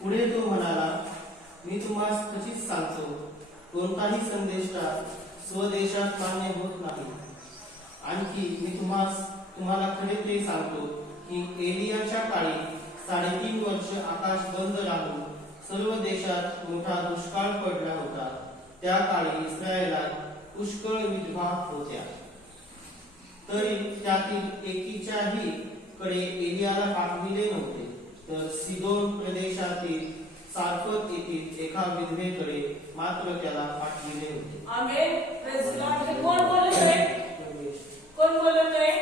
पुढे तो म्हणाला, मी तुम्हाला खचित सांगतो, कोणताही संदेश स्वदेशात मान्य होत नाही. आणखी मी तुम्हाला खरे ते सांगतो की एलियाच्या काळी 3.5 वर्ष आकाश बंद राहून सर्व देशात मोठा दुष्काळ पडला होता. त्या काळी इस्रायलात पुष्कळ विधवा होत्या. तरी त्यातील एकीच्याही कडे एलियाला पाठविले नव्हते. तर सिदोन प्रदेशातील सारफत येथील एका विधवेकडे मात्र त्याला पाठविले होते. आमेन. Praise God. हे कोण बोलत आहे? कोण बोलत आहे?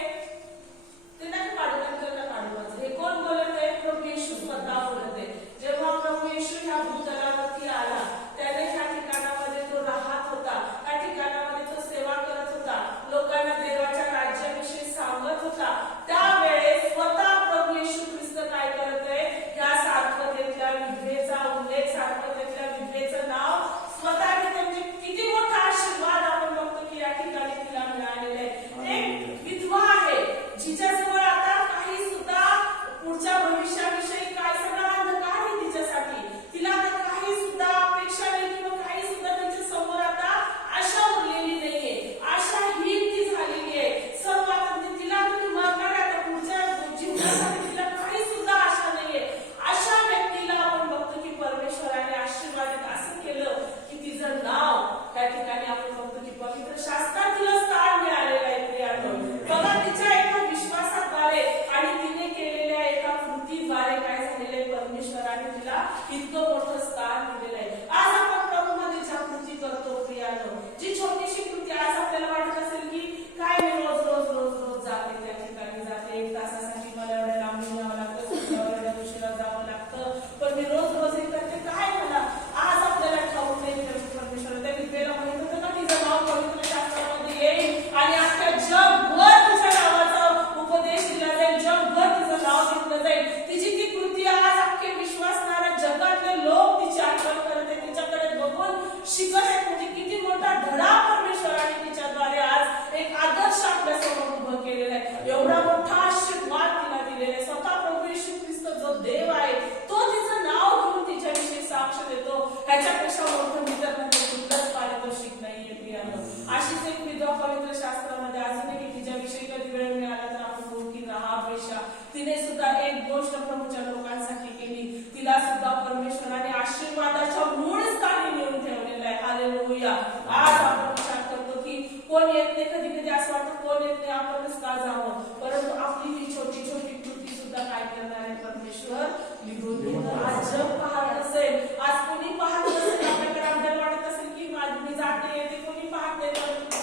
ते नाही काढू. हे कोण बोलत आहे? प्रभू येशू स्वतः बोलत आहे. जेव्हा प्रभू येशू ह्या भूतलावरती आला, त्याने ह्या ठिकाणामध्ये तो राहत होता. त्या ठिकाणामध्ये तो सेवा करत होता. लोकांना देवाच्या राज्याविषयी सांगत होता. त्यावेळेस स्वतः प्रभू येशू ख्रिस्त काय करत आहे? ह्या सारफतेतल्या विधवेचा उल्लेख, सारफतेतल्या विधवेचं नाव स्वतःने त्यांचे किती मोठा आशीर्वाद आपण बघतो की या ठिकाणी तिला मिळालेला आहे. एक विधवा आहे जिच्याजवळ आता काही सुद्धा पुढच्या भविष्याविषयी काय सगळा अंधकार आहे तिच्यासाठी. तिला आता काही सुद्धा अपेक्षा नाही किंवा काही सुद्धा तिच्या समोर आता आशा उरलेली नाहीये. आशाहीन ती झालेली आहे. सर्व आता तिला तुम्ही मरणार आहे आता पुढच्या जीवनासाठी तिला काही सुद्धा आशा नाहीये. अशा व्यक्तीला आपण बघतो की परमेश्वराने आशीर्वादित असं केलं की तिचं नाव त्या ठिकाणी आपण बघतो की पवित्र शास्त्रात तिला स्थान मिळालेलं आहे. बघा तिच्या एका विश्वासाद्वारे आणि तिने केलेल्या एका कृतीद्वारे काय झालेलं आहे? परमेश्वराने तिला इतकं मोठं स्थान दिलेलं आहे. आज आपण प्रभूमध्ये ज्या कृती करतो प्रियानो, जी छोटीशी कृती आज आपल्याला वाटत असेल की काय मी रोज रोज रोज रोज जाते त्या ठिकाणी जाते, 1 तासासाठी मला एवढ्या लांबून यावं लागतं, एवढ्या उशिरा जावं लागतं, पण मी रोज रोज हे करते. काय मला आज आपल्याला ठाऊक नाही परमेश्वर त्या विधवेला माहित होतं का तिचं नाव पवित्र शास्त्रामध्ये येईल आणि अख्ख्या जगभर तिच्या नावाचा उपदेश दिला जाईल, जगभर तिचं नाव घेतलं जाईल. तिची ती कृती आज अख्खे विश्वासणाऱ्या जगातले लोक तिची आठवण करत आहेत, तिच्याकडे बघून शिकत आहेत. म्हणजे किती मोठा धडा परमेश्वराने तिच्याद्वारे आज एक आदर्श आपल्या समोर उभं केलेला आहे. एवढा मोठा आशीर्वाद तिला दिलेला आहे. स्वतः प्रभू येशू ख्रिस्त जो देव आहे तो तिचं नाव घेऊन तिच्याविषयी साक्ष देतो. ह्याच्यापेक्षा मोठं मी तर कुठलंच पारितोषिक नाहीये प्रियानो. अशीच एक विधवा पवित्र शास्त्रामध्ये अजून एक तिच्याविषयी कधी वेळ मिळाला तर आपण बघू की राहाब वेश्या, तिने सुद्धा एक गोष्ट प्रभूच्या लोकांसाठी केली. तिला सुद्धा परमेश्वराने आशीर्वादाच्या मूळ स्थानी नेऊन ठेवलेलं आहे. हालेलुया. आज आपण विचार करतो की कोण येत नाही, कधी कधी असं वाटतं कोण येत नाही, आपणच का जावं. परंतु आपली ही छोटी छोटी कृती सुद्धा काय करणार आहे? परमेश्वर लिहून घेतो. आज जग पाहत असेल, आज कोणी पाहत नसेल, आपल्याकडे आपल्याला वाटत असेल की मी जाते येते, कोणी पाहत नाही, परंतु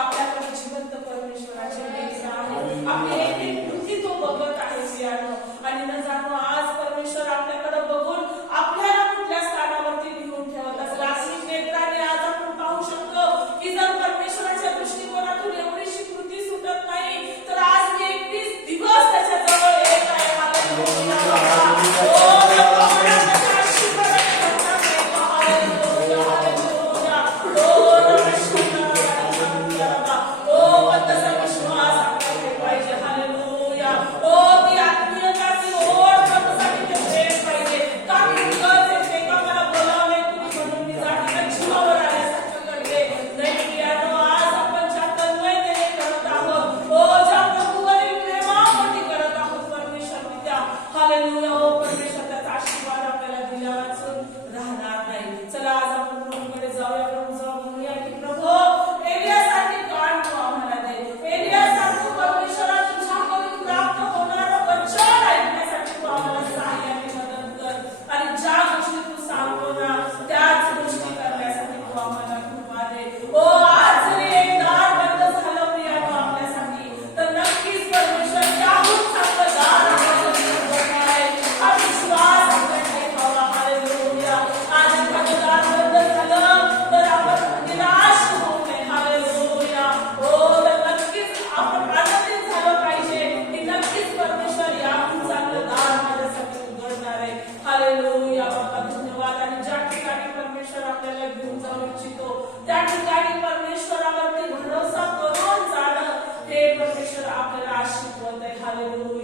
आपल्याकडे जिवंत परमेश्वराचे लेख आहे. आपली एक एक कृती तो बघत आहे प्रियानो. आणि न जाणो आज परमेश्वर आपल्याकडे बघून आपल्याला कुठल्या स्थानावरती लिहून ठेवत असेल. आत्मिक नेत्राने आज आपण पाहू शकतो की जर परमेश्वराच्या दृष्टिकोनातून एवढीशी कृती सुटत नाही तर आज मी 31 दिवस त्याच्याजवळ येत आहे. आज जरी एक दार बंद झालं प्रियानो आपल्यासाठी तर नक्कीच हालेलुया